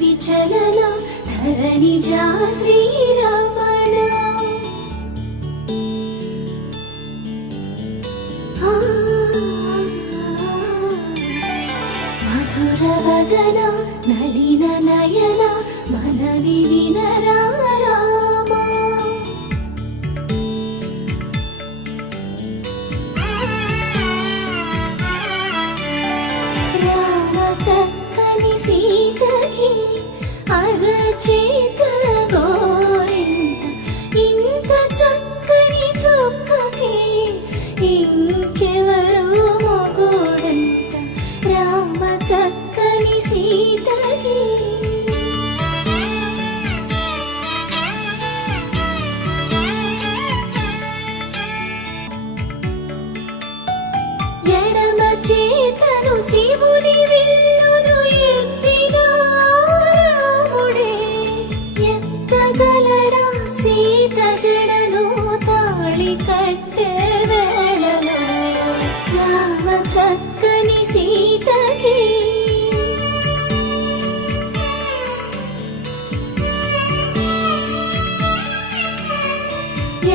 విచలన ధరణిజా శ్రీరమణ మధుర వదన నళిన నయన మనవి వినరా రామా రామ చక్కని సీతకి అరచేత గోరింట ఇంత చక్కని చుక్కకి ఇంకెవరు మొగుడంట రామ చక్కని సీతకి ఎడమ చేతను శివుని విల్లును ఎత్తినా రాముడే ఎత్తగలడా సీత జడను తాళి కట్టే వేళలో రామ చక్కని సీతకి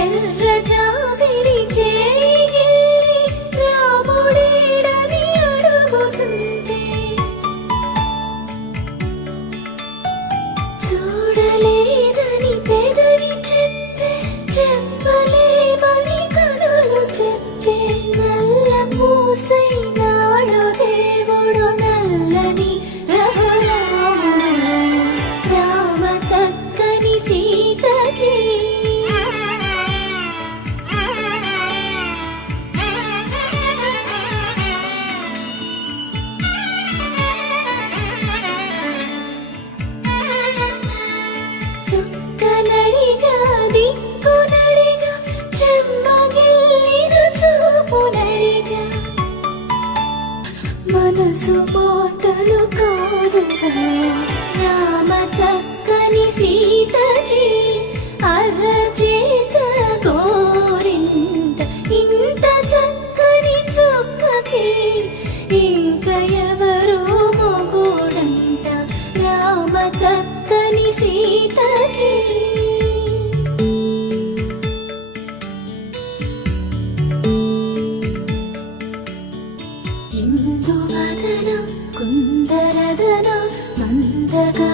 ఎర్ర జాబిలి చేయి రాముడేడని అడుగుతుంటే చూడలేదని పెదవి చెప్పే చెప్పలేమని కనులు చెప్పే నల్ల పూసైనాడు దేవుడు నల్లని రఘురాముడు రామ చక్కని సీతకి చుక్కనడిగా దిక్కునడిగా చెమ్మగిల్లిన చూపునడిగా మనసు మాటలు కాదుగా రామ చక్కని సీతకి అరచేత గోరింట ఇంత చక్కని చుక్కకి ఇంక ఎవరు మొగుడంట రామ చక్కని సీతకి ఇందువదన కుందరదన మందగా